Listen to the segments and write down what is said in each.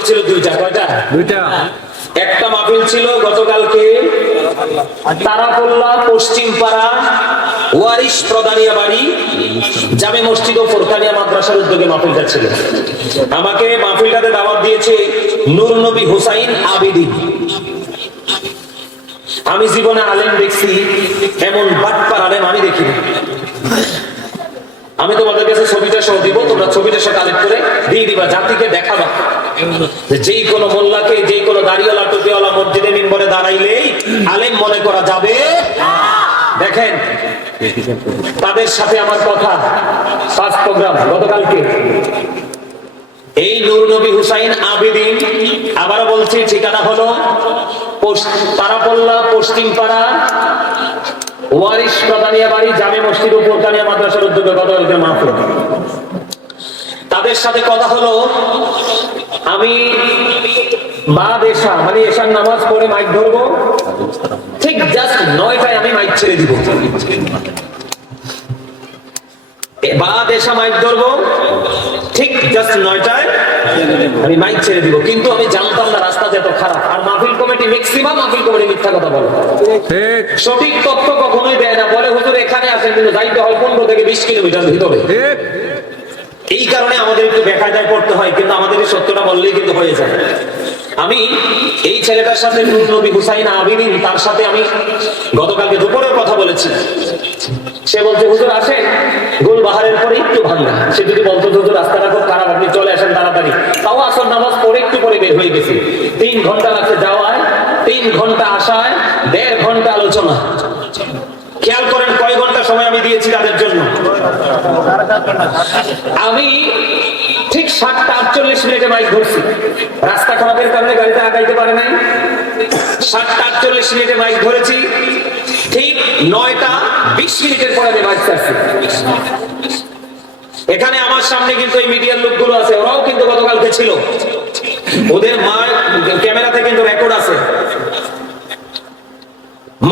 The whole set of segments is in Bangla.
মাহফিল ছিল দুইটা কয়টা? দুইটা। একটা মাহফিল ছিল গতকালকে। তারাপোল্লা পশ্চিম পাড়া ওয়ারিশ প্রদানিয়া বাড়ি জামে মসজিদ ও ফোরকানিয়া মাদ্রাসার উদ্যোগে মাহফিলটা ছিল। আমাকে মাহফিলটাতে দাওয়াত দিয়েছে নূর নবী হুসাইন আবিদিন আমি জীবনে আলেম দেখছি এমন বাটপার আলেম আমি দেখিনি। আমি তোমাদের কাছে ছবিটা সহ দিব, তোমরা ছবিটা সহ কালেক্ট করে দিয়ে দিবা, জাতিকে দেখাবা। যেই কোনো মোল্লাকে, যেই কোনো দাড়িওয়ালা, টুপিওয়ালা মসজিদে মিম্বরে দাঁড়াইলেই আলেম মনে করা যাবে দেখেন, তাদের সাথে আমার কথা ফার্স্ট প্রোগ্রাম, গতকালকে। এই নূর নবী হুসাইন আবেদিন আবার বলছি, ঠিকানা হলো তারাপল্লা পশ্চিম পাড়া ওয়ারিশ প্রধানিয়া বাড়ি, জামে মসজিদ ও পোরকানিয়া মাদ্রাসার উদ্যোগে গতকালকে মাহফিল। তাদের সাথে কথা হলো, আমি বাদ এশা মানে এশার নামাজ পড়ে মাইক ধরবো, ঠিক জাস্ট নয়টায় আমি মাইক ছেড়ে দিব। বাদ মাইক ধরবো। ঠিক জাস্ট নয়টায় আমি মাইক ছেড়ে দিব। কিন্তু আমি জানতাম না এত খারাপ। আর মাহফিল কমিটি ম্যাক্সিমাম মাহফিল কমিটি মিথ্যা কথা বলে। সঠিক তথ্য কখনোই দেয় না। বলে হুজুর এখানে আসেন কিন্তু যাইতে হয় পনেরো থেকে বিশ কিলোমিটার ভিতরে। এই কারণে আমাদের একটু বেকায়দায় পড়তে হয় কিন্তু আমাদের এই সত্যটা বললেই কিন্তু হয়ে যায়। আমি এই ছেলেটার সাথে নবী হুসাইন আবিদিন তার সাথে আমি গতকালকে দুপুরের কথা বলেছি। সে বলছে, হুজুর, আসেন। গোলবাহারের পরে একটু ভাঙ্গা। সে যদি বলতো, হুজুর, রাস্তাটা খুব খারাপ, আপনি চলে আসেন তাড়াতাড়ি। তাও আসর নামাজ পড়ে একটু পরে বের হয়ে গেছে। তিন ঘণ্টা লাগছে যাওয়ায়, তিন ঘণ্টা আসায়, দেড় ঘণ্টা আলোচনা। খেয়াল করেন কয় ঘণ্টা সময় আমি দিয়েছি তাদের জন্য। আমি ঠিক সাতটা আটচল্লিশ মিনিটে মাইক ধরছি। রাস্তা খারাপের কারণে গাড়িতে আগাইতে পারে নাই। সাতটা আটচল্লিশ মিনিটে মাইক ধরেছি। ঠিক নয়টা বিশ মিনিটের পরে আমি মাইক ছাড়ছি এখানে আমার সামনে কিন্তু এই মিডিয়ার লোকগুলো আছে, ওরাও কিন্তু গতকালকে ছিল। ওদের মা ক্যামেরাতে কিন্তু রেকর্ড আছে।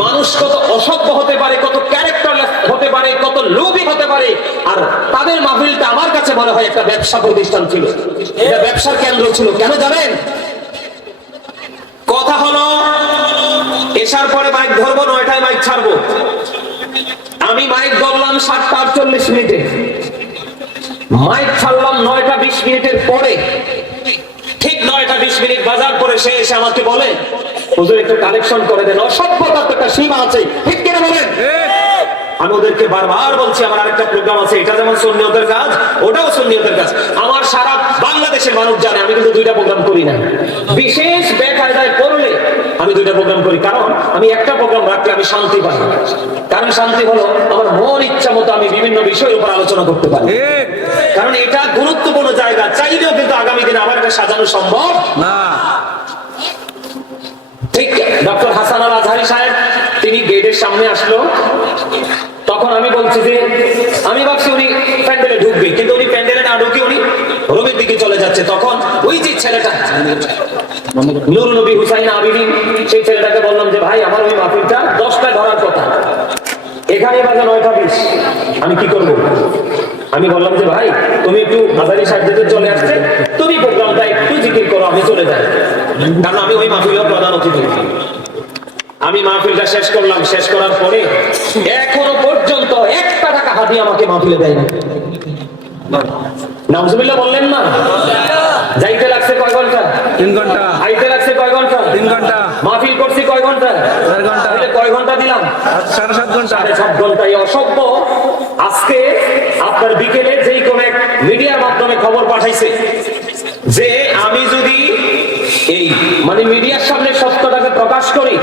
মানুষ কত অসভ্য হতে পারে, কত ক্যারেক্টার হতে পারে, কত লোভী হতে পারে, আর তাদের মাহফিলটা আমার কাছে মনে হয় একটা ব্যবসা প্রতিষ্ঠান ছিল। এটা ব্যবসার কেন্দ্র ছিল, কেন জানেন? কথা হলো এসার পরে মাইক ধরবো, নয়টায় মাইক ছাড়বো। আমি মাইক ধরলাম সাতটা আটচল্লিশ মিনিটে। মাইক ছাড়লাম নয়টা বিশ মিনিটের পরে। ঠিক নয়টা বিশ মিনিট বাজার করে সে এসে আমাকে বলে একটু কালেকশন করে দেন। অসভ্যতার তো একটা সীমা আছে। ঠিক বলেন? আমি ওদেরকে বারবার বলছি, আমার আরেকটা প্রোগ্রাম আছে। এটা যেমন সন্নিয়তের কাজ, ওটাও সন্নিয়তের কাজ। আমার সারা বাংলাদেশের মানুষ জানে, আমি কিন্তু দুইটা প্রোগ্রাম করি না। বিশেষ বেকায়দায় পড়লে আমি দুইটা প্রোগ্রাম করি। কারণ আমি একটা প্রোগ্রাম রাখলে আমি শান্তি পাই। কারণ শান্তি হলো আমার মন ইচ্ছা মতো আমি বিভিন্ন বিষয়ের উপর আলোচনা করতে পারি। কারণ এটা গুরুত্বপূর্ণ জায়গা। চাইলেও কিন্তু আগামী দিনে আবার এটা সাজানো সম্ভব না। ঠিক ডক্টর হাসান আল আজহারি সাহেব তিনি গেটের সামনে আসলো। তখন আমি বলছি যে আমি ভাবছি উনি প্যান্ডেলে ঢুকবে কিন্তু উনি প্যান্ডেলে না ঢুকে রুমের দিকে চলে যাচ্ছে। তখন ওই যে ছেলেটা নুর নবী হুসাইন আবিদিন সেই ছেলেটাকে বললাম যে, ভাই, আমার ওই মাহফিলটা দশটায় ধরার কথা। এখানে বাজে নয়টা বিশ। আমি কি করব? আমি বললাম যে, ভাই, তুমি একটু হাজারি সাহেবদের চলে আসছে তুমি প্রোগ্রামটা একটু জিকির করো, আমি চলে যাই। কারণ আমি ওই মাহফিলের প্রধান অতিথি। আমি মাহফিলটা শেষ করলাম। শেষ করার পরে এখনও পর্যন্ত একটা টাকা হাতি আমাকে মাহফিলে দেয় না নামজুবিল্লাহ বললেন না? যাইতে লাগছে কয় ঘণ্টা? তিন ঘণ্টা। আইতে লাগছে কয় ঘণ্টা? তিন ঘণ্টা। মাহফিল করছি কয় ঘণ্টা? চার ঘণ্টা। তাহলে কয় ঘণ্টা দিলাম? সাড়ে সাত ঘণ্টা। সাড়ে সাত ঘণ্টা অসভ্য। আজকে আপনার বিকেলে যেই কোন এক মিডিয়ার মাধ্যমে খবর পাঠাইছে যে আমি যদি এই মানে মিডিয়ার সামনে সত্যটাকে প্রকাশ করি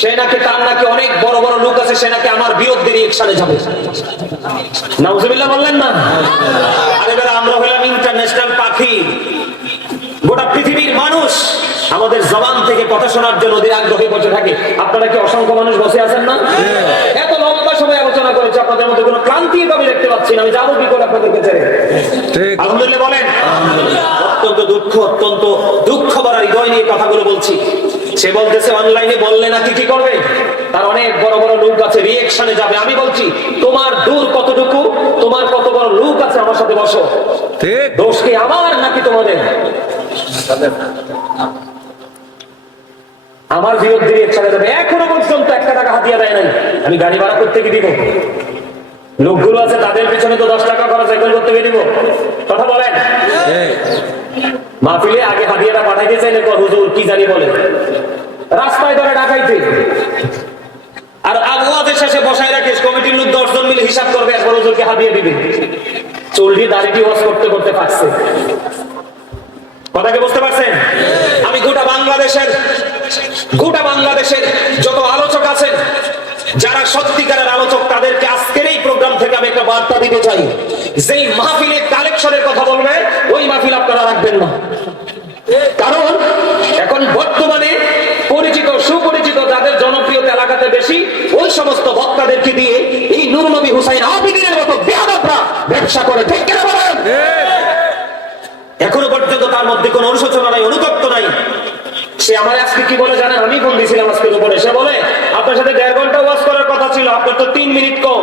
সে নাকি তার নাকি অনেক বড় বড় লোক আছে সে নাকি আমার বিরুদ্ধে রিয়েকশনে যাবে। নাউজুবিল্লাহ বললেন না? আরে বেলা আমরা হলাম ইন্টারন্যাশনাল পাখি। গোটা পৃথিবীর মানুষ আমাদের জবান থেকে কথা শোনার জন্য ওদের আগ্রহে বসে থাকে। আপনারা কি অসংখ্য মানুষ বসে আছেন না? এত লম্বা সময় আলোচনা করেছে আপনাদের মধ্যে কোনো ক্লান্তি আমি দেখতে পাচ্ছি না আমি যাব কি করে আপনাদেরকে ছেড়ে আলহামদুলিল্লাহ বলেন অত্যন্ত দুঃখ অত্যন্ত দুঃখ ভরা হৃদয় নিয়ে কথাগুলো বলছি। সে বলতেছে অনলাইনে বললে নাকি কি করবে? তার অনেক বড় বড় লোক আছে রিয়েকশনে যাবে। আমি বলছি তোমার দূর কতটুকু? তোমার কত বড় লোক আছে আমার সাথে বসো। দোষ কি আমার নাকি তোমাদের? আমার বিরুদ্ধে ছেড়ে দেবে এখনও পর্যন্ত একটা টাকা হাতিয়া দেয় নাই। আমি গাড়ি ভাড়া করতে গিয়ে দিব? লোকগুলো আছে তাদের পিছনে তো দশ টাকা খরচ এখন করতে গিয়ে দিব? কথা বলেন। মাহফিলে আগে হাদিয়াটা পাঠাইতে চাইলে তো হুজুর, কি জানি বলে? রাস্তায় ধরে ডাকাইতে। আর আবহাওয়াদের শেষে বসায় রাখিস কমিটির লোক দশজন মিলে হিসাব করবে, একবার হুজুরকে হাদিয়ে দিবে। চল্লি দাড়িটি ওয়াশ করতে করতে পারছে কথাকে বুঝতে পারছেন? আমি গোটা বাংলাদেশের গোটা বাংলাদেশের যত আলোচক আছেন, যারা সত্যিকারের আলোচক, তাদেরকে আজকের এই প্রোগ্রাম থেকে আমি একটা বার্তা দিতে চাই। যেই মাহফিলের কালেকশনের কথা বলবে ওই মাহফিল আপনারা রাখবেন না। কারণ এখন বর্তমানে পরিচিত, সুপরিচিত যাদের জনপ্রিয়তা এলাকাতে বেশি, ওই সমস্ত বক্তাদেরকে দিয়ে এই নূর নবী হুসাইন আবিদিনের মতো বেয়াদবরা ব্যবসা করে। ঠিক কিনা বলেন? এখনও পর্যন্ত তার মধ্যে কোনো অনুশোচনা নাই, অনুতপ্ত নাই। সে আমার আজকে কি বলে জানেন? আমি ফোন দিয়েছিলাম আজকে উপরে। সে বলে, আপনার সাথে দেড় ঘণ্টা ওয়াজ করার কথা ছিল, আপনার তো তিন মিনিট কম।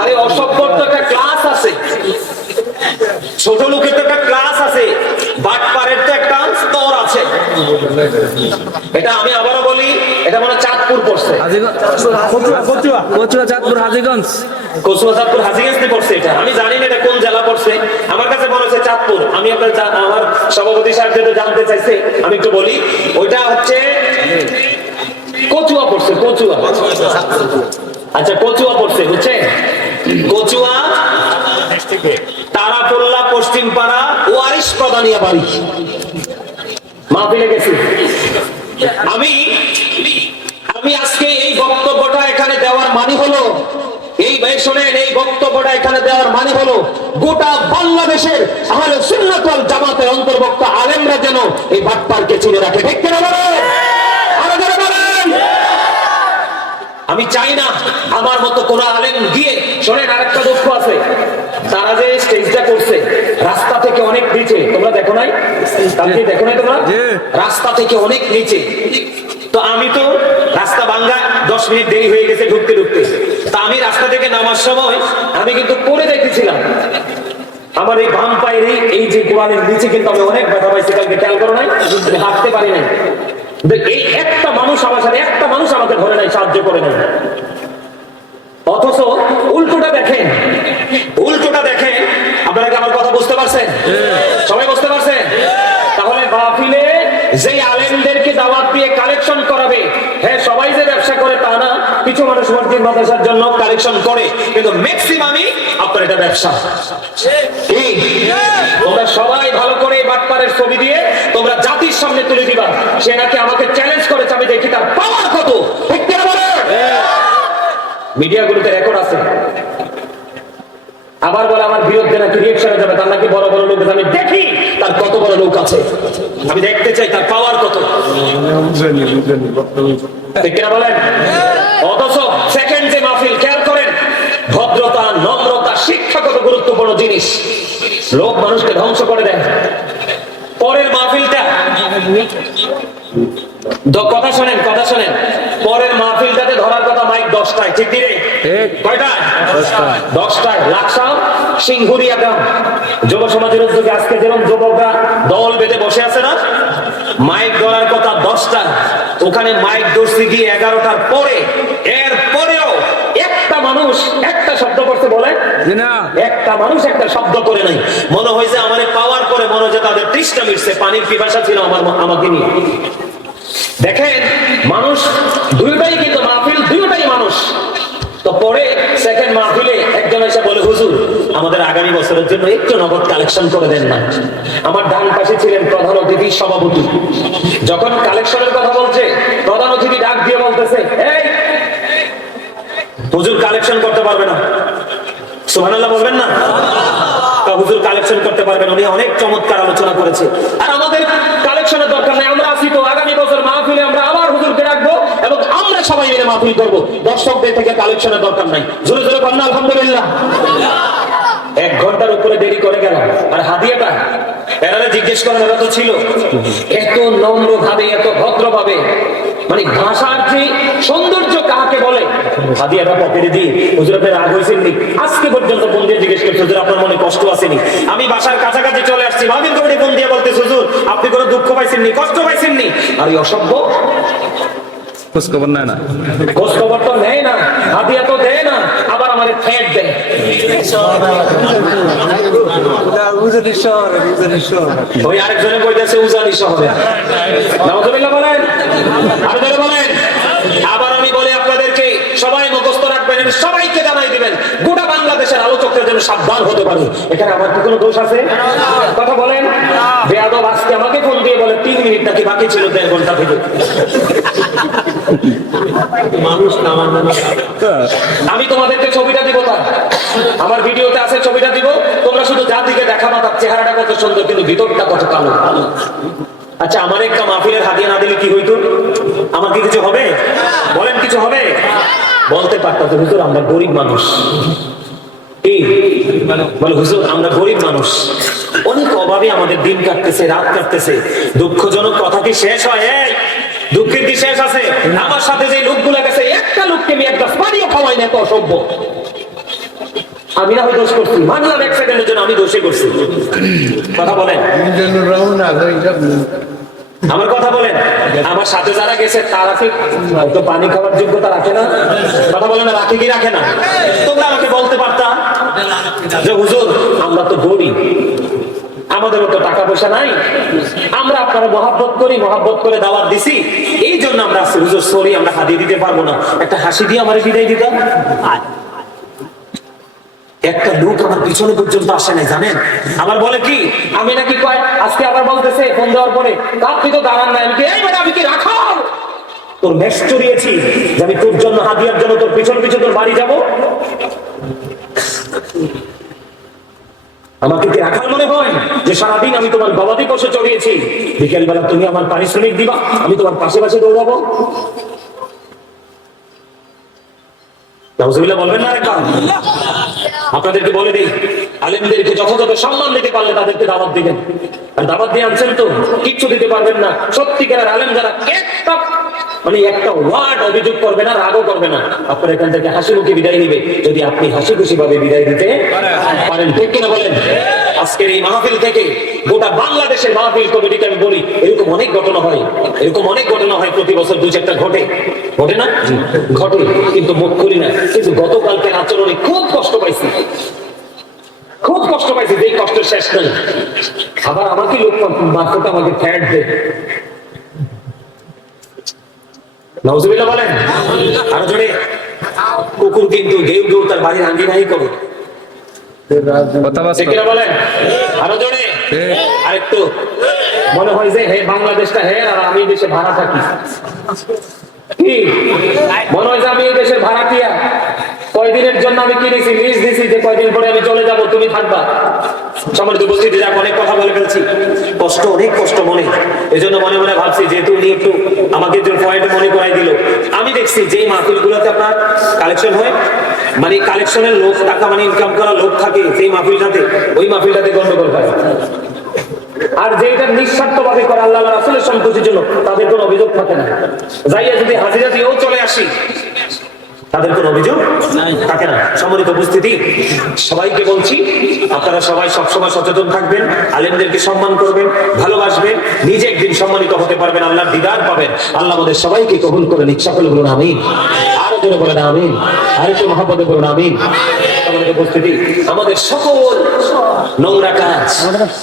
আরে অসভ্যর একটা ক্লাস আছে। ছোট লোকের তো একটা ক্লাস আছে বাটপারের তো একটা স্তর আছে। এটা আমি আবারও বলি, এটা মনে চাঁদপুর পড়ছে। কচুয়া চাঁদপুর হাজিগঞ্জ কচুয়া চাঁদপুর হাজিগঞ্জ পড়ছে এটা। আমি জানি না এটা কোন জেলা পড়ছে। আমার কাছে মনে হচ্ছে চাঁদপুর। আমি আপনার আমার সভাপতি সাহেব যেটা জানতে চাইছে। আমি একটু বলি, ওইটা হচ্ছে কচুয়া পড়ছে, কচুয়া। আচ্ছা কচুয়া পড়ছে, বুঝছেন? কচুয়া তারাপোল্লা পশ্চিম পাড়া ওয়ারিশ প্রদানিয়া বাড়ি। মাহফিলে গেছি। আমি আমি আজকে এই বক্তব্যটা এখানে দেওয়ার মানে হলো, এই ভাই শোনেন, এই বক্তব্যটা এখানে দেওয়ার মানে হলো, গোটা বাংলাদেশের আহলে সুন্নাত ওয়াল জামাতের অন্তর্ভুক্ত আলেমরা যেন এই বাটপারকে চিনে রাখে। ঠিক কিনা আমি চাই না আমার মতো কোন আলেম গিয়ে, শোনেন, আরেকটা দুঃখ আছে তারা যে স্টেজটা করছে রাস্তা থেকে অনেক নিচে তোমরা দেখো নাই দেখো নাই তোমরা? রাস্তা থেকে অনেক নিচে। তো আমি তো রাস্তা ভাঙ্গা দশ মিনিট দেরি হয়ে গেছে ঢুকতে ঢুকতে। তা আমি রাস্তা থেকে নামার সময় আমি কিন্তু পড়ে দেখতেছিলাম আমার এই বাম পায়ের এই- যে গোড়ালির নিচে কিন্তু আমি অনেক ব্যথা পাইছি কালকে খেয়াল করো নাই? আমি হাঁটতে পারি নাই। এই একটা মানুষ আমার সাথে একটা মানুষ আমাকে ধরে নাই সাহায্য করে নাই। অথচ উল্টোটা দেখেন। উল্টোটা দেখেন। আপনারা কি আমার কথা বুঝতে পারছেন সবাই বুঝতে পারছেন তাহলে মাহফিলে যেই আলেমদেরকে দাওয়াত দিয়ে কালেকশন করাবে হ্যাঁ সবাই যে ব্যবসা করে তা না কিছু মানুষ মসজিদ মাদ্রাসার জন্য কালেকশন করে কিন্তু ম্যাক্সিমামই আপনার এটা ব্যবসা। তোমরা সবাই ভালো করে বাটপারের ছবি দিয়ে তোমরা জাতির সামনে তুলে দিবা। সে নাকি আমাকে চ্যালেঞ্জ করেছে আমি দেখি তার পাওয়ার কত? মিডিয়াগুলোতে রেকর্ড আছে আবার বলে আমার বিরুদ্ধে নাকি রিয়েকশনে যাবে তার নাকি বড় বড় লোক আমি দেখি তার কত বড় লোক আছে। আমি দেখতে চাই তার পাওয়ার কত। ঠিক কিনা বলেন? অথচ সেকেন্ড যে মাহফিল খেয়াল করেন ভদ্রতা নম্রতা শিক্ষা কত গুরুত্বপূর্ণ জিনিস। লোক মানুষকে ধ্বংস করে দেয়। পরের মাহফিলটা। কথা শোনেন কথা শোনেন। পরের মাহফিলটাতে ধরার কথা মাইক দশটায় ঠিক দিলে। কয়টায়? দশটায়। দশটায়। লাকসাম? সিংহুরিয়া গ্রাম যুব সমাজের উদ্যোগে আজকে যেরকম যুবকরা দল বেঁধে বসে আছে না মাইক ধরার কথা দশটা ওখানে মাইক ধরছি গিয়ে এগারোটার পরে এর পরেও একটা মানুষ একটা শব্দ করতে বলে? একটা মানুষ একটা শব্দ করে নাই। মনে হয়েছে আমার পাওয়ার পরে মনে হয়েছে তাদের তৃষ্ণা মিটছে পানির পিপাসা ছিল আমার আমাকে নিয়ে। দেখেন মানুষ দুইটাই কিন্তু তো পরে সেকেন্ড মাহফিলে একজন এসে বলে, হুজুর, আমাদের আগামী বছরের জন্য একটু নগদ কালেকশন করে দেন না। আমার ডান পাশে ছিলেন প্রধান অতিথি সভাপতি। যখন কালেকশনের কথা বলছে, প্রধান অতিথি ডাক দিয়ে বলতেছে, এই, হুজুর কালেকশন করতে পারবে না। সুবহানাল্লাহ বলবেন না? হুজুর কালেকশন করতে পারবেন, উনি অনেক চমৎকার আলোচনা করেছে। আর আমাদের কালেকশনের দরকার নাই, আমরা আসি তো, আগামী বছর মাহফিলে আমরা আবার হুজুরকে রাখব এবং আমরা সবাই মিলে মাহফিল করব। দর্শকদের থেকে কালেকশনের দরকার নাই। জোরে জোরে আলহামদুলিল্লাহ। এক ঘণ্টার উপরে দেরি করে গেল। আর এনারা জিজ্ঞেস করেন এরা তো ছিল। এত নম্র ভাবে, এত ভদ্র ভাবে মানে ভাষার যে সৌন্দর্য কাকে বলে? হাদিয়াটা পকেটে দিয়ে আপনি রাগ হয়েছেন নি আজকে পর্যন্ত দিয়ে জিজ্ঞেস করছে, হুজুর আপনার মনে কষ্ট আসেনি? আমি বাসার কাছাকাছি চলে আসছি ভাবিন দিয়ে বলতে হুজুর, আপনি কোনো দুঃখ পাইছেননি, কষ্ট পাইছেননি? আর অসভ্য খোঁজ খবর নেয় না। খোঁজ খবর তো নেয় না হাতিয়া তো দেয় না আবার আমাদের ফ্যাট দেয়। ওই আরেকজনে কইতেছে উজানি শহরে। নাউজুবিল্লাহ বলেন। আরও বলেন আবার আমি বলি আপনাদেরকে সবাই মুখস্থ সবাইকে জানাই দিবেন, গোটা বাংলাদেশের আলোচকরা যেন সাবধান হতে পারে। এখানে আমার কি কোনো দোষ আছে? কথা বলেন। বেয়াদব আজকে আমাকে ফোন দিয়ে বলে, তিন মিনিট নাকি বাকি ছিল দেড় ঘণ্টা থেকে। আমি তোমাদেরকে ছবিটা দিব তার আমার ভিডিওতে আছে ছবিটা দিব। তোমরা শুধু জাতিকে দেখাবা, তার চেহারাটা কত সুন্দর, কিন্তু ভিতরটা কত কালো। আচ্ছা আমার একটা মাহফিলের হাতিয়ে না দিলে কি হইতো? আমার কি কিছু হবে? বলেন, কিছু হবে? বলতে পারতাম তো হুজুর, আমরা গরিব মানুষ। আমাদের দিন কাটতেছে, রাত কাটতেছে। দুঃখজনক কথা কি শেষ হয়? দুঃখের কি শেষ আছে? আমার সাথে যে লোকগুলো গেছে, একটা আমি না অসভ্য। আমি না দোষ করছি। মানলাম এক সেকেন্ডের জন্য আমি দোষে করছি। কথা বলেন। আমার কথা বলেন। আমার সাথে যারা গেছে, তারা কি তো পানি খাওয়ার যোগ্যতা রাখে না? কথা বলেন রাখে কি রাখে না? তোমরা আমাকে বলতে পারতাম যে, হুজুর, আমরা তো গরিব। আমাদেরও তো টাকা পয়সা নাই। আমরা আপনারা মহাব্বত করি, মহাব্বত করে দাওয়াত দিছি। এই জন্য আমরা হুজুর সরি আমরা হাদিয়ে দিতে পারব না। একটা হাসি দিয়ে আমার বিদায় দিতাম একটা লোক আমার পিছনে পর্যন্ত আসে নাই, জানেন? আমার বলে কি, আমি নাকি কয়, আজকে আবার বলতেছে ফোন দেওয়ার পরে আপনি তো দাঁড়ান নাই। আমি আমি কি রাখাল? তোর মেষ চড়িয়েছি, যে আমি তোর জন্য হাদিয়ার জন্য তোর পিছন পিছন তোর বাড়ি যাব? আমাকে কি রাখাল মনে হয় যে সারাদিন আমি তোমার গবাদি পশু চড়িয়েছি? বিকেল বেলা তুমি আমার পারিশ্রমিক দিবা, আমি তোমার পাশে পাশে দৌড়াবো। নাউজুবিল্লাহ বলবেন না আরেকবার আপনাদেরকে বলে দিই, আলেমদেরকে যথাযথ সম্মান দিতে পারলে তাদেরকে দাওয়াত দিবেন। আর দাওয়াত দিয়ে আনছেন তো, কিচ্ছু দিতে পারবেন না। সত্যিকার আলেম যারা একটা মানে একটা ওয়ার্ড অভিযোগ করবে না, রাগও করবে না। আপনার এখান থেকে হাসি মুখে বিদায় নিবে। যদি আপনি হাসি খুশি ভাবে বিদায় দিতে পারেন, ঠিক কিনা বলেন? আজকের এই মাহফিল থেকে গোটা বাংলাদেশের মাহফিল কমিটিকে আমি বলি এরকম অনেক ঘটনা হয় এরকম অনেক ঘটনা হয় প্রতি বছর দু চারটা ঘটে। ঘটে না? ঘটে কিন্তু মুখ খুলি না। কিন্তু গতকালকের আচরণে খুব কষ্ট পাইছি। খুব কষ্ট পাইছি যে কষ্টের শেষ নেই। আবার আমাকে লোক মার্কেট আমাকে ফ্যাট দেয়? নজরুল্লাহ বলেন আরও জোরে। কুকুর কিন্তু গেউ গেউ তার বাড়ির আঙ্গিনাই করে। বলেন আরও জোরে আরেকটু। মনে হয় যে হে বাংলাদেশটা হে আর আমি এই দেশে ভাড়া থাকি। কি? মনে হয় যে আমি এই দেশের ভাড়াটিয়া কয়দিনের জন্য আমি কিনেছি লিজ দিছি যে কয়দিন পরে আমি চলে যাব তুমি থাকবা। সমাজ উপস্থিতি, যাক, অনেক কথা বলে ফেলছি। কষ্ট, অনেক কষ্ট মনে। এই জন্য মনে মনে ভাবছি, যেহেতু উনি একটু আমাকে যে পয়েন্ট মনে করাই দিল, আমি দেখছি যে মাহফিল গুলোতে আপনার কালেকশন হয়। মানে কালেকশনের লোক টাকা মানে ইনকাম করা লোক থাকে সেই মাহফিলটাতে, ওই মাহফিলটাতে গন্ডগোল হয়। আর যেটা নিঃস্বার্থ ভাবে করে আল্লাহ রাসুলের সন্তুষ্টির জন্য, তাদের কোনো অভিযোগ থাকে না। যাইয়া যদি হাজিরা দিয়েও চলে আসি তাদের কোনো অভিযোগ? থাকে না। সম্মানিত উপস্থিতি সবাইকে বলছি আপনারা সবাই সবসময় সচেতন থাকবেন আলেমদেরকে সম্মান করবেন ভালোবাসবেন নিজে একদিন সম্মানিত হতে পারবেন আল্লাহর দিদার পাবেন। আল্লাহ আমাদের সবাইকে কবুল করে নিচ্ছা করে বলুন আমিন। আরও জোরে বলেন আমিন। আর একটু মহাপদে বলুন আমিন। সম্মানিত উপস্থিতি আমাদের সকল নোংরা কাজ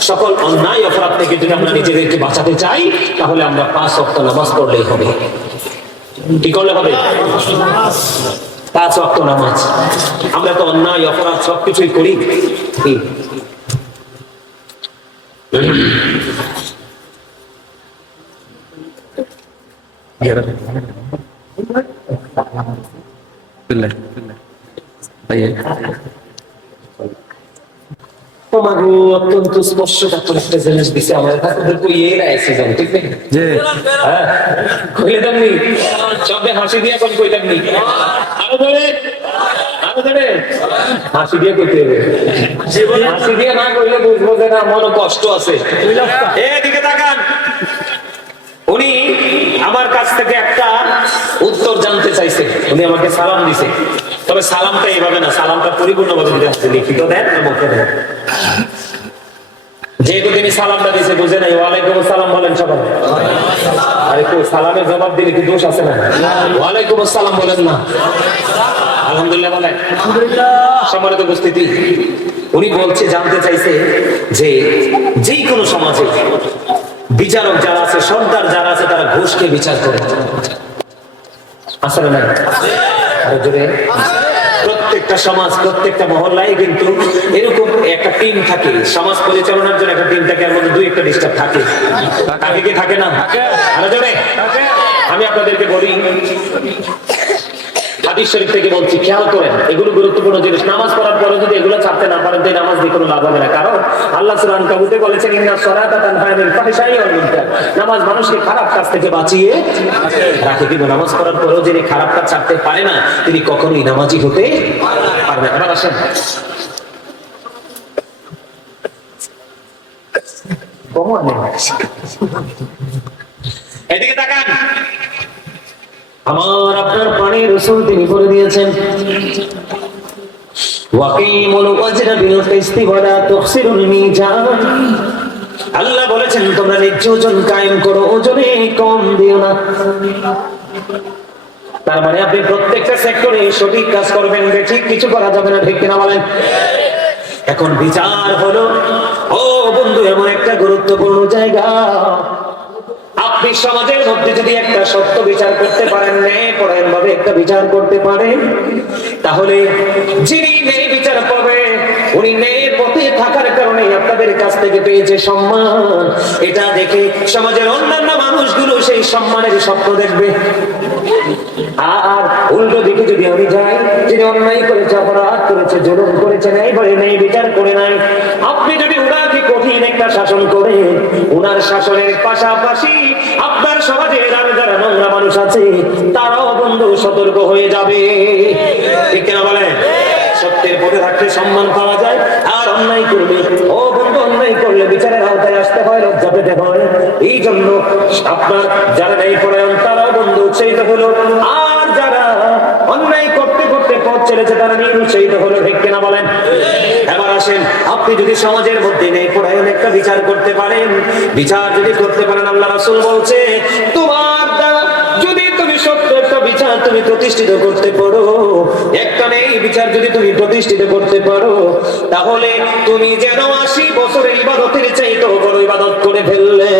সকল অন্যায় অপরাধ থেকে যদি আমরা নিজেদেরকে বাঁচাতে চাই তাহলে আমরা পাঁচ অক্ট নামাজ পড়লেই হবে। কি করলে হবে? পাঁচ অক্ট নামাজ। আমরা তো অন্যায় অপরাধ সবকিছুই করি। কি? অত্যন্ত স্পর্শকাতর একটা জিনিস দিছে ঠিক হ্যাঁ? কইলে দামনি সবে হাসি দিয়ে কোন কই দামনি আরও ধরে আরও ধরে। হাসি দিয়ে কইতে হবে। হাসি দিয়ে না কইলে বুঝব যে না মনে কষ্ট আছে। এদিকে তাকান। উনি আমার কাছ থেকে একটা উত্তর জানতে চাইছে। উনি আমাকে সালাম দিছে। তবে সালামটা এইভাবে না, সালামটা পরিপূর্ণভাবে দিতে হচ্ছে লিখিত দেন মুখে দেন। যেহেতু তিনি সালামটা দিছে বুঝে নাই, ওয়ালাইকুম আসসালাম বলেন সবাই। আরে কই সালামের জবাব দিলে কি দোষ আছে না? ওয়ালাইকুম আসসালাম বলেন না। আলহামদুলিল্লাহ বলেন। সম্মানিত উপস্থিতি, উনি বলছে, জানতে চাইছে যে যেই কোনো সমাজে বিচারক যারা আছে, সর্দার যারা আছে, তারা ঘুষকে বিচার করে। আসলে নাই? প্রত্যেকটা সমাজ, প্রত্যেকটা মহল্লায় কিন্তু এরকম একটা টিম থাকে। সমাজ পরিচালনার জন্য একটা টিম থাকে আর দুই একটা ডিস্টার্ব থাকে। থাকে কি থাকে না? আমি আপনাদেরকে বলি হাদিস শরীফ থেকে বলছি, খেয়াল করেন, এগুলো গুরুত্বপূর্ণ জিনিস। নামাজ পড়ার পরে যদি এগুলো ছাড়তে না পারেন, তো এই নামাজ দিয়ে কোনো লাভ হবে না। কারণ আল্লাহ সুবহান কাবুতে বলেছেন নামাজ মানুষকে খারাপ কাজ থেকে বাঁচিয়ে রাখে, কিন্তু নামাজ পড়ার পরেও যিনি খারাপ কাজ ছাড়তে পারে না, তিনি কখনোই নামাজি হতে পারে না। এবার আসেন। এদিকে তাকান। আমার আপনার প্রাণের রসুল তিনি করে দিয়েছেন ওজন কম না। মানে আপনি প্রত্যেকটা সেক্টরে সঠিক কাজ করবেন ঠিক কিছু করা যাবে না এখন বিচার হলো। ও বন্ধু, এমন একটা গুরুত্বপূর্ণ জায়গা। আপনি সমাজের মধ্যে যদি একটা সত্য বিচার করতে পারেন ন্যায় পরায়ণ ভাবে একটা বিচার করতে পারেন তাহলে যিনি ন্যায় বিচার পাবে উনি ন্যায় আপনাদের কাছ থেকে পেয়েছে সম্মান। এটা দেখে সমাজের অন্যান্য মানুষগুলো সেই সম্মানের স্বপ্ন দেখবে। আর উল্টো দিকে যদি আমি যাই অন্যায় করেছে, অপরাধ করেছে, জুলুম নেই বিচার করে নাই, আপনি যদি উনাকে কঠিন একটা শাসন করে উনার শাসনের পাশাপাশি আপনার সমাজের আর যারা নোংরা মানুষ আছে, তারাও বন্ধু সতর্ক হয়ে যাবে। ঠিক সত্যের পথে থাকলে সম্মান পাওয়া যায় অন্যায় করলে ও বন্ধু, অন্যায় করলে বিচারের আওতায় আসতে হয় লজ্জা পেতে হয়। এই জন্য আপনার যারা নেই পরায়ণ, তারাও বন্ধু উৎসাহিত হলো। আর যারা অন্যায় করতে করতে পথ ছেড়েছে, তারা নিরুৎসাহিত হলো। ঠিক কিনা বলেন? এবার আসেন, আপনি যদি সমাজের মধ্যে নেই পড়ায়ন একটা বিচার করতে পারেন, বিচার যদি করতে পারেন, আল্লাহ রাসূল বলছে, তোমার তুমি প্রতিষ্ঠিত করতে পারো। একটা নেই বিচার যদি তুমি প্রতিষ্ঠিত করতে পারো, তাহলে তুমি যেন আশি বছরের ইবাদতের চাইতো বড় ইবাদত করে ফেললে।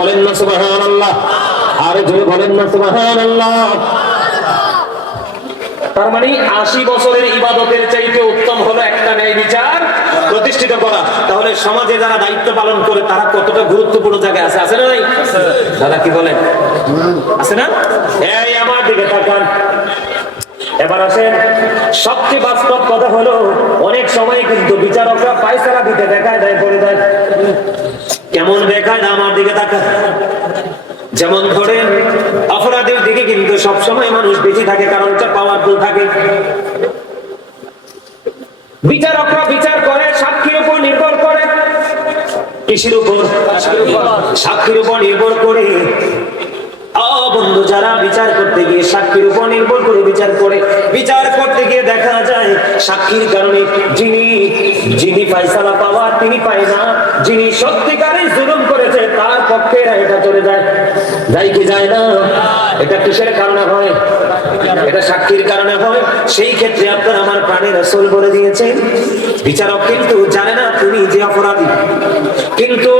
বলেন না সুবাহ আরে জোরে বলেন না সুবহানাল্লাহ। তার মানে আশি বছরের ইবাদতের চাইতে উত্তম হলো একটা ন্যায় বিচার প্রতিষ্ঠিত করা। তাহলে সমাজে যারা দায়িত্ব পালন করে, তারা কতটা গুরুত্বপূর্ণ জায়গায় আছে? আছে না নাই? দাদা কি বলেন? আছে না? এই আমার দিকে তাকান। এবার আসেন। সবচেয়ে বাস্তব কথা হলো, অনেক সময় কিন্তু বিচারকরা পায়সারা দিতে দেখায়, দেয়, করে দেয়। কেমন দেখায় না আমার দিকে তাকান যেমন ধরেন, অপরাধের দিকে কিন্তু সবসময় মানুষ বেশি থাকে, কারণ এটা পাওয়ারফুল থাকে। বিচারকরা বিচার করে, সাক্ষীর উপর নির্ভর করে। কিসের উপর? সাক্ষীর উপর নির্ভর করে। বন্ধু যারা বিচার করতে গিয়ে সাক্ষীর উপর নির্ভর করে বিচার করে, বিচার করতে গিয়ে দেখা যায়, সাক্ষীর কারণে যিনি যিনি ফাইসালা পাওয়া তিনি পায় না, যিনি সত্যিকারে জুলুম করেছে, তার পক্ষে এটা চলে যায়। যায় কি যায় না, এটা কিসের কারণে হয়? এটা সাক্ষীর কারণে হয়। সেই ক্ষেত্রে আপনার আমার প্রাণের রসল বলে দিয়েছেন, বিচারক কিন্তু জানে না তুমি যে অপরাধী। কিন্তু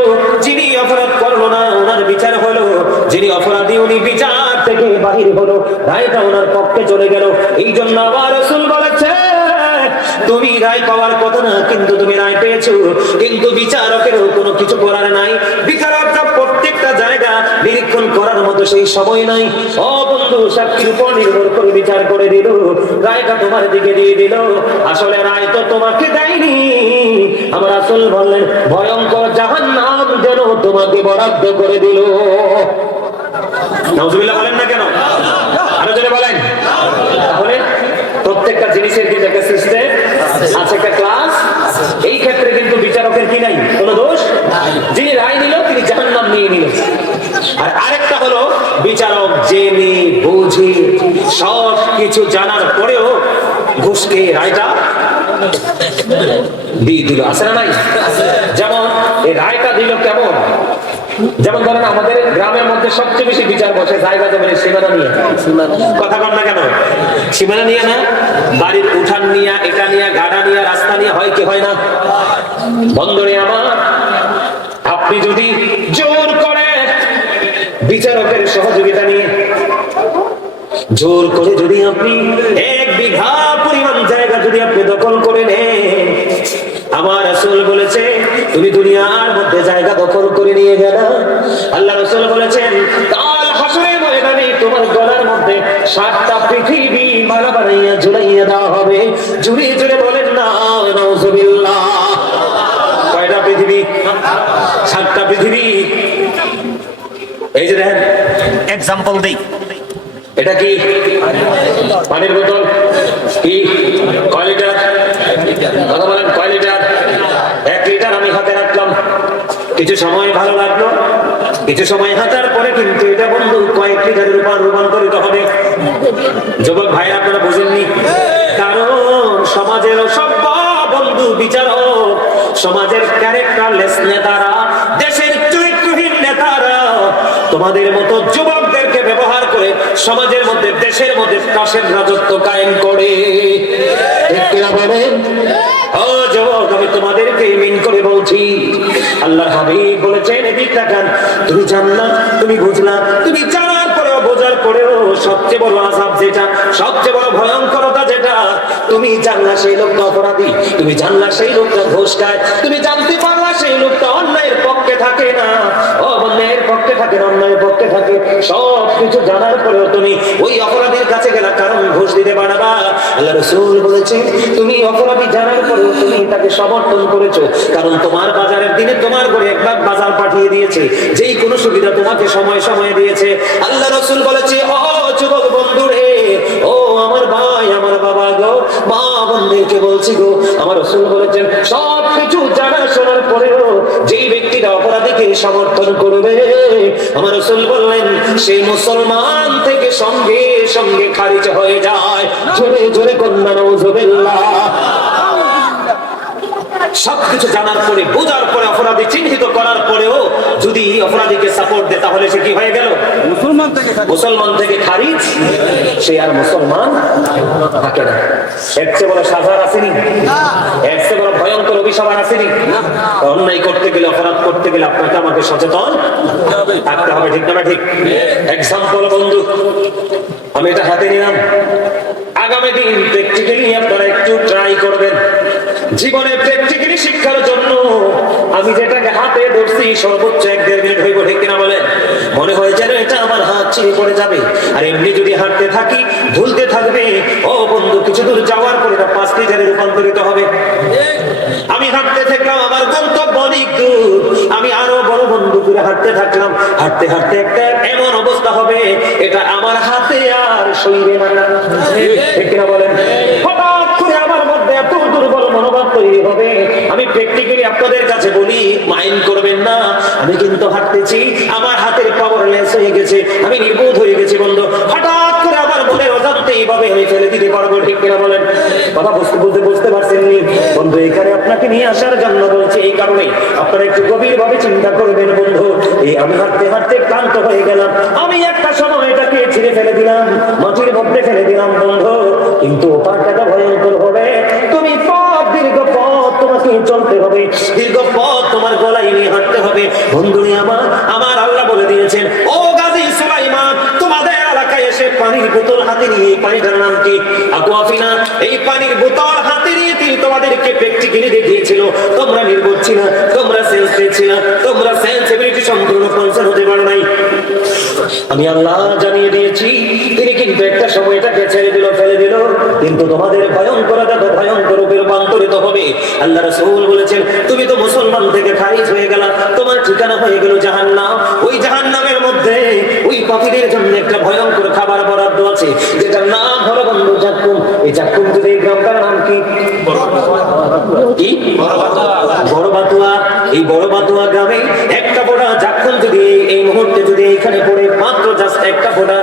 যিনি অপরাধ করল না, ওনার বিচার হলো, যিনি অপরাধী উনি বিচার থেকে বাহির হলো, রায়টা ওনার পক্ষে চলে গেল। এই জন্য আবার রসুল বলেছে, তুমি রায় পাওয়ার কথা না, কিন্তু তুমি রায় পেয়েছ। কিন্তু বিচারকেরও কোনো কিছু করার সেই সময় নাই। ও বন্ধু সাক্ষীর উপর নির্ভর করে বিচার করে দিল। রায়টা তোমার দিকে দিয়ে দিল। আসলে রায় তো তোমাকে দেয়নি। আমার আসল বললেন, ভয়ঙ্কর জাহান নাম যেন তোমাকে বরাদ্দ করে দিল। জিনিসের একটা ক্লাস এই ক্ষেত্রে কিন্তু বিচারকের কি নাই? দোষ? যিনি রায় নিল তিনি নিয়ে আর বিচারক জেনে বুঝে সব কিছু জানার পরেও ঘুষকে রায়টা দিয়ে দিল। আছে না নাই? যেমন এই রায়টা দিল কেমন? যেমন ধরেন আমাদের গ্রামের মধ্যে সবচেয়ে বেশি বিচার বসে জায়গা জমিনের সীমানা নিয়ে। কথা কন না কেন? সীমানা নিয়ে না? বাড়ির উঠান নিয়ে, এটা নিয়ে, গাড়া নিয়ে, রাস্তা নিয়ে হয় কি হয় না? বন্ধনে আমার, আপনি যদি বিচারকের সহযোগিতা নিয়ে। জোর করে যদি আপনি এক বিঘা পরিমাণ জায়গা যদি আপনি দখল করে নেন, আমার রাসূল বলেছে, তুমি দুনিয়ার মধ্যে জায়গা দখল করে নিয়ে গেল। আল্লাহ রাসূল বলেছেন সাতটা পৃথিবী। এই যে দেখেন এক্সাম্পল দেই। এটা কি? পানির বোতল? কি? কয় লিটার? কথা বলেন কয় লিটার? এক লিটার আমি হাতে রাখলাম। কিছু সময় ভালো লাগল। কিছু সময় পরে কিন্তু এটা বন্ধু কয়েক লিটারের উপর রূপান্তরিত হবে। যুবক ভাই আপনারা বুঝেননি? কারণ সমাজের সভ্য বন্ধু বিচারক সমাজের ক্যারেক্টারলেস নেতারা দেশের তোমাদের মতো যুবকদেরকে ব্যবহার করে সমাজের মধ্যে, দেশের মধ্যে কাশের রাজত্ব কায়েম করে। আমি তোমাদেরকে মিন করে বলছি। আল্লাহ বলেছেন, এদিক তাকান। তুমি জানলা, তুমি বুঝলা, তুমি জানার পরেও বোঝার সবচেয়ে বড় আজাব যেটা, সবচেয়ে বড় ভয়ঙ্করতা যেটা, তুমি জানলা সেই লোকটা অপরাধী, তুমি জানলা সেই লোকটা ঘোষ তুমি জানতে পারলা সেই লোকটা অন্যায়ের পক্ষে থাকে না। অন্যায়ের পক্ষে থাকে, অন্যায়ের পক্ষে থাকে। সব কিছু জানার পরেও তুমি ওই অপরাধীর কাছে গেলা, কারণ ঘুষ দিতে পারবা আল্লাহ রসুল বলেছে, তুমি অপরাধী জানার পরেও তুমি তাকে সমর্থন করেছ, কারণ তোমার বাজারের দিনে তোমার ঘরে একবার বাজার পাঠিয়ে দিয়েছে, যেই কোনো সুবিধা তোমাকে সময় সময় দিয়েছে। আল্লাহ রসুল বলেছে অ যুবক বন্ধু রে আমার ভাই, আমার বাবা গো, মা বন্ধুকে বলছি গো, আমার রসুল বলেছেন সব কিছু জানা শোনার পরেও যেই ব্যক্তিরা অপরাধীকে সমর্থন করবে, আমার রসুল বললেন সেই মুসলমান থেকে সঙ্গে সঙ্গে খারিজ হয়ে যায়। জোরে জোরে কন্যা নজুবিল্লাহ সবকিছু জানার পরে বোঝার পরে অপরাধী চিহ্নিত করার পরেও যদি অপরাধীকে সাপোর্ট দেয় তাহলে সে কি হয়ে গেল? মুসলমান থেকে মুসলমান থেকে খারিজ? সে আর মুসলমান থাকে না। এর চেয়ে বড় সাজার আসেনি। এর চেয়ে বড় ভয়ঙ্কর অভিশাপ আসেনি। অন্যায় করতে গেলে অপরাধ করতে গেলে আপনাকে আমাকে সচেতন থাকতে হবে ঠিক না ঠিক। এক্সাম্পল বন্ধু আমি এটা হাতে নিলাম। আগামী দিন প্র্যাকটিক্যালি আপনারা একটু ট্রাই করবেন। জীবনে প্র্যাকটিক্যালি শিক্ষার জন্য আমি যেটাকে হাতে ধরছি, সর্বোচ্চ এক দেড় মিনিট হইব, ঠিক কিনা বলেন? মনে হয় যেন এটা আমার হাত ছিঁড়ে পড়ে যাবে। আর এমনি যদি হাঁটতে থাকি, ভুলতে থাকবে, ও বন্ধু, কিছু দূর যাওয়ার পরে এটা পাঁচ লিটারে রূপান্তরিত হবে। আমি হাঁটতে থাকলাম, আমার গন্তব্য অনেক দূর। আমি আরও বড় বন্ধু করে হাঁটতে থাকলাম। হাঁটতে হাঁটতে একটা এমন অবস্থা হবে, এটা আমার হাতে আর শরীরে না। ঠিক কিনা বলেন করে আমার মধ্যে এত দুর্বল মনোভাব হবে। আমি প্র্যাকটিক্যালি আপনাদের কাছে বলি মাইন্ড করবেন না। আমি কিন্তু হাঁটতেছি, আমার হাতের পাওয়ার লেস হয়ে গেছে। আমি নির্বোধ হয়ে গেছি বন্ধু। হঠাৎ করে আমার মনে অজান্তে এইভাবে আমি ফেলে দিতে পারব, ঠিক কিনা বলেন? কথা বুঝতে বুঝতে বুঝতে পারছেন নি? বন্ধু, এখানে আপনাকে নিয়ে আসার জন্য বলছে এই কারণে। আপনারা একটু গভীর চিন্তা করবেন বন্ধু। এই আমি হাঁটতে হাঁটতে ক্লান্ত হয়ে গেলাম। আমি একটা সময় এটাকে ছিঁড়ে ফেলে দিলাম, মাটির মধ্যে ফেলে দিলাম বন্ধু। কিন্তু ওপারটা ভয়ঙ্কর হবে। তুমি চলতে হবে। দীর্ঘ পথ তোমার গলায় নিয়ে হাঁটতে হবে। বন্ধুনি আমার আমার আল্লাহ বলে দিয়েছেন, ও গাজী সুলাইমান, তোমাদের এলাকায় এসে পানির বোতল হাতে নিয়ে, এই পানিটার নাম কি? এই পানির বোতল হাতে নিয়ে তিনি তোমাদেরকে তোমরা তোমরা সেন্স তোমরা সেন্সিবিলিটি সম্পূর্ণ কনসার্ন হতে নাই। আমি আল্লাহ জানিয়ে দিয়েছি, তিনি কিন্তু একটা সময় এটাকে ছেড়ে দিল, ফেলে দিল। কিন্তু তোমাদের ভয়ঙ্করতা তো ভয়ঙ্কর রূপান্তরিত হবে। আল্লাহ রসুল বলেছেন, তুমি তো মুসলমান থেকে খারিজ হয়ে গেল। তোমার ঠিকানা হয়ে গেল জাহান্নাম। ওই জাহান্নামের মধ্যে ওই পাখিদের জন্য একটা ভয়ঙ্কর খাবার বরাদ্দ আছে। যেটার নাম হলো বন্ধু জাক্কুম এই জাক্কুম যদি গ্রামটার নাম কি? বড় বাতুয়া এই বড় বাতুয়া গ্রামে একটা ফোঁটা যাক্ষণ যদি এই মুহূর্তে যদি এখানে পড়ে, মাত্র জাস্ট একটা ফোঁটা